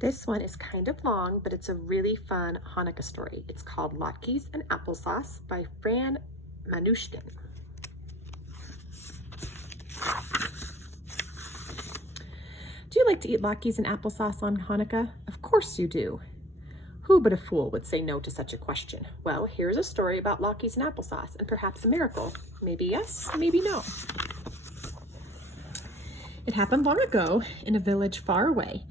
This one is kind of long, but it's a really fun Hanukkah story. It's called Latkes and Applesauce by Fran, Manushkin. Do you like to eat latkes and applesauce on Hanukkah? Of course you do. Who but a fool would say no to such a question? Well, here's a story about latkes and applesauce and perhaps a miracle. Maybe yes, maybe no. It happened long ago in a village far away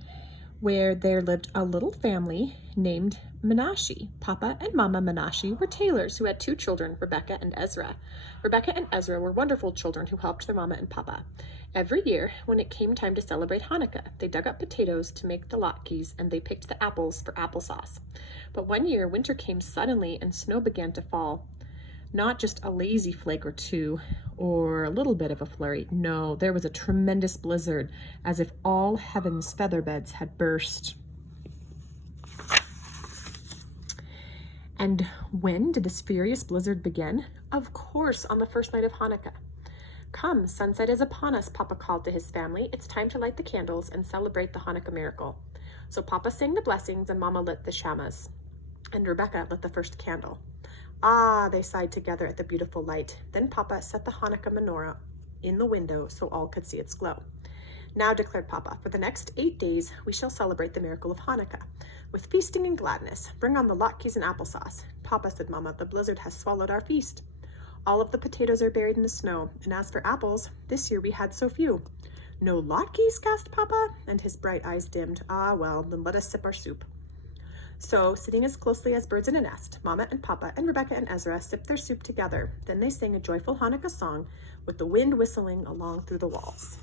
where there lived a little family named Menashe. Papa and Mama Menashe were tailors who had 2 children, Rebecca and Ezra. Rebecca and Ezra were wonderful children who helped their mama and papa. Every year, when it came time to celebrate Hanukkah, they dug up potatoes to make the latkes and they picked the apples for applesauce. But one year, winter came suddenly and snow began to fall. Not just a lazy flake or two, or a little bit of a flurry. No, there was a tremendous blizzard, as if all heaven's feather beds had burst. And when did this furious blizzard begin? Of course, on the first night of Hanukkah. Come, sunset is upon us, Papa called to his family. It's time to light the candles and celebrate the Hanukkah miracle. So Papa sang the blessings and Mama lit the shamas, and Rebecca lit the first candle. Ah, they sighed together at the beautiful light. Then Papa set the Hanukkah menorah in the window so all could see its glow. Now, declared Papa, for the next 8 days, we shall celebrate the miracle of Hanukkah with feasting and gladness. Bring on the latkes and applesauce. Papa, said Mama, the blizzard has swallowed our feast. All of the potatoes are buried in the snow, and as for apples, this year we had so few. No latkes, gasped Papa, and his bright eyes dimmed. Ah, well, then let us sip our soup. So, sitting as closely as birds in a nest, Mama and Papa and Rebecca and Ezra sipped their soup together. Then they sang a joyful Hanukkah song with the wind whistling along through the walls.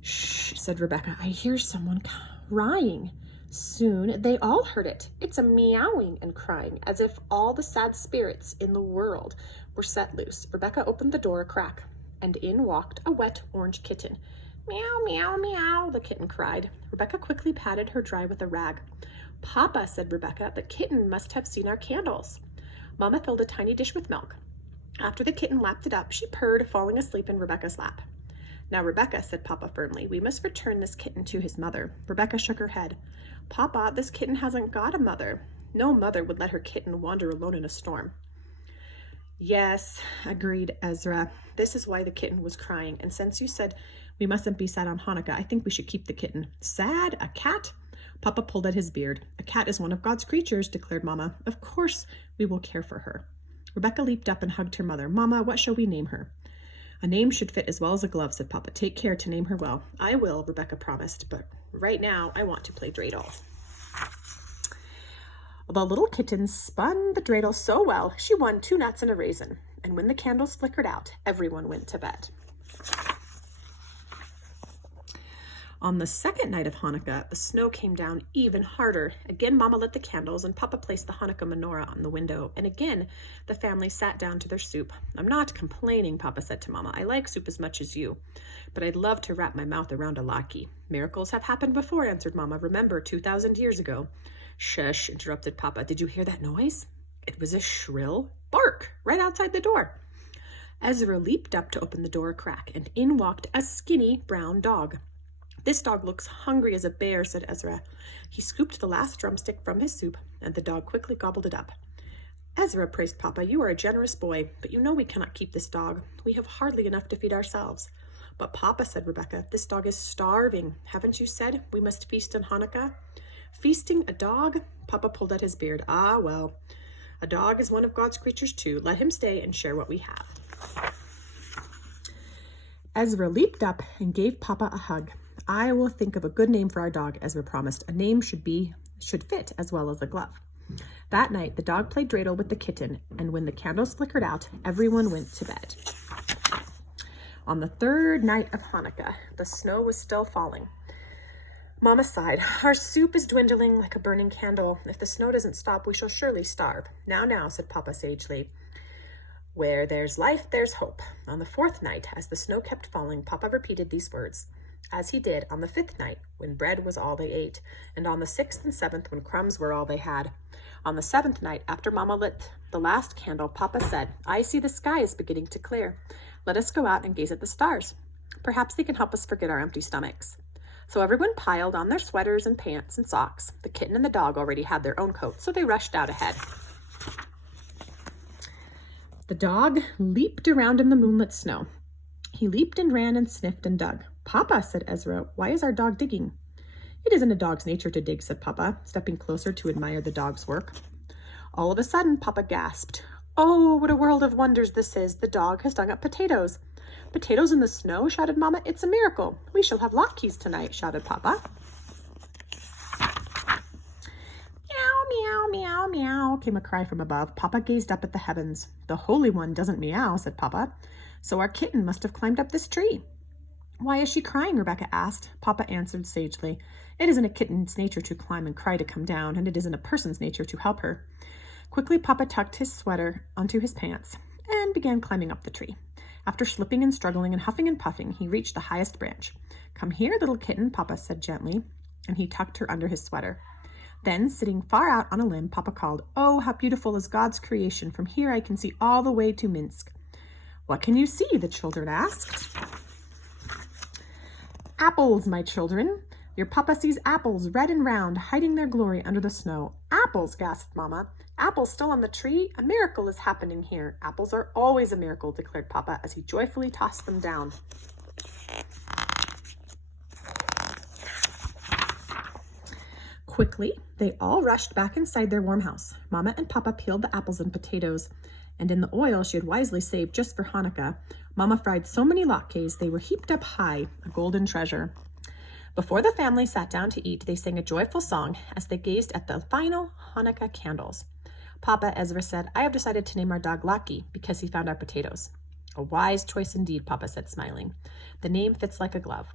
Shh, said Rebecca, I hear someone crying. Soon they all heard it. It's a meowing and crying, as if all the sad spirits in the world were set loose. Rebecca opened the door a crack, and in walked a wet orange kitten. Meow, meow, meow, the kitten cried. Rebecca quickly patted her dry with a rag. Papa, said Rebecca, the kitten must have seen our candles. Mama filled a tiny dish with milk. After the kitten lapped it up, she purred, falling asleep in Rebecca's lap. Now, Rebecca, said Papa firmly, we must return this kitten to his mother. Rebecca shook her head. Papa, this kitten hasn't got a mother. No mother would let her kitten wander alone in a storm. Yes, agreed Ezra. This is why the kitten was crying, and since you said we mustn't be sad on Hanukkah, I think we should keep the kitten. Sad? A cat? Papa pulled at his beard. A cat is one of God's creatures, declared Mama. Of course we will care for her. Rebecca leaped up and hugged her mother. Mama, what shall we name her? A name should fit as well as a glove, said Papa. Take care to name her well. I will, Rebecca promised, but right now I want to play dreidel. The little kitten spun the dreidel so well, she won 2 nuts and a raisin. And when the candles flickered out, everyone went to bed. On the second night of Hanukkah, the snow came down even harder. Again, Mama lit the candles and Papa placed the Hanukkah menorah on the window. And again, the family sat down to their soup. I'm not complaining, Papa said to Mama. I like soup as much as you, but I'd love to wrap my mouth around a latke. Miracles have happened before, answered Mama. Remember, 2,000 years ago. Shush, interrupted Papa. Did you hear that noise? It was a shrill bark right outside the door. Ezra leaped up to open the door a crack, and in walked a skinny brown dog. This dog looks hungry as a bear, said Ezra. He scooped the last drumstick from his soup, and the dog quickly gobbled it up. Ezra, praised Papa, you are a generous boy, but you know we cannot keep this dog. We have hardly enough to feed ourselves. But Papa, said Rebecca, this dog is starving. Haven't you said we must feast on Hanukkah? Feasting a dog? Papa pulled at his beard. Ah, well, a dog is one of God's creatures too. Let him stay and share what we have. Ezra leaped up and gave Papa a hug. I will think of a good name for our dog, Ezra promised. A name should fit as well as a glove. That night, the dog played dreidel with the kitten, and when the candles flickered out, everyone went to bed. On the third night of Hanukkah, the snow was still falling. Mama sighed. Our soup is dwindling like a burning candle. If the snow doesn't stop, we shall surely starve. Now, said Papa sagely. Where there's life, there's hope. On the 4th night, as the snow kept falling, Papa repeated these words, as he did on the 5th night, when bread was all they ate, and on the 6th and 7th, when crumbs were all they had. On the 7th night, after Mama lit the last candle, Papa said, I see the sky is beginning to clear. Let us go out and gaze at the stars. Perhaps they can help us forget our empty stomachs. So everyone piled on their sweaters and pants and socks. The kitten and the dog already had their own coats, so they rushed out ahead. The dog leaped around in the moonlit snow. He leaped and ran and sniffed and dug. "Papa," said Ezra, "why is our dog digging?" "It isn't a dog's nature to dig," said Papa, stepping closer to admire the dog's work. All of a sudden, Papa gasped. "Oh, what a world of wonders this is! The dog has dug up potatoes." "Potatoes in the snow?" shouted Mama. "It's a miracle. We shall have latkes tonight," shouted Papa. "Meow, meow, meow, meow," came a cry from above. Papa gazed up at the heavens. "The Holy One doesn't meow," said Papa. "So our kitten must have climbed up this tree." "Why is she crying?" Rebecca asked. Papa answered sagely, "It isn't a kitten's nature to climb and cry to come down, and it isn't a person's nature to help her." Quickly, Papa tucked his sweater onto his pants and began climbing up the tree. After slipping and struggling and huffing and puffing, he reached the highest branch. "Come here, little kitten," Papa said gently, and he tucked her under his sweater. Then, sitting far out on a limb, Papa called, "Oh, how beautiful is God's creation. From here I can see all the way to Minsk." "What can you see?" the children asked. "Apples, my children. Your Papa sees apples, red and round, hiding their glory under the snow." "Apples," gasped Mama. "Apples still on the tree? A miracle is happening here." "Apples are always a miracle," declared Papa as he joyfully tossed them down. Quickly, they all rushed back inside their warm house. Mama and Papa peeled the apples and potatoes, and in the oil she had wisely saved just for Hanukah, Mama fried so many latkes they were heaped up high, a golden treasure. Before the family sat down to eat, they sang a joyful song as they gazed at the final Hanukah candles. Papa, Ezra said, "I have decided to name our dog Latke because he found our potatoes." "A wise choice indeed," Papa said, smiling. "The name fits like a glove."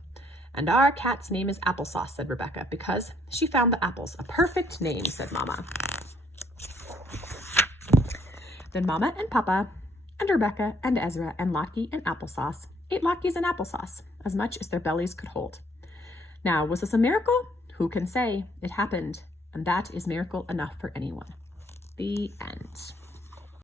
"And our cat's name is Applesauce," said Rebecca, "because she found the apples." "A perfect name," said Mama. Then Mama and Papa and Rebecca and Ezra and Latke and Applesauce ate latkes and applesauce, as much as their bellies could hold. Now, was this a miracle? Who can say? It happened, and that is miracle enough for anyone. The end.